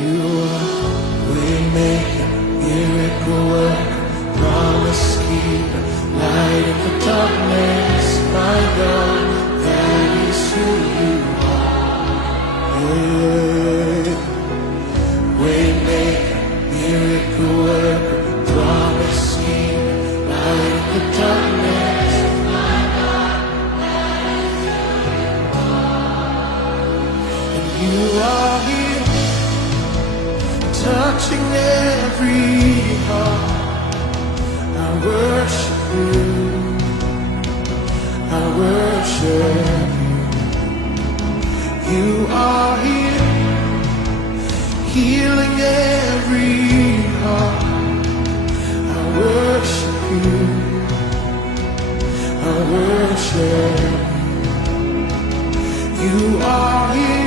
You are waymaker, miracle worker, promise keeper, light in the darkness. My God, that is who you are. Yeah. Waymaker, miracle worker, promise keeper, light in the darkness. My God, that is who you are. And you are here, touching every heart. I worship you, I worship you. You are here, healing every heart. I worship you, I worship you. You are here,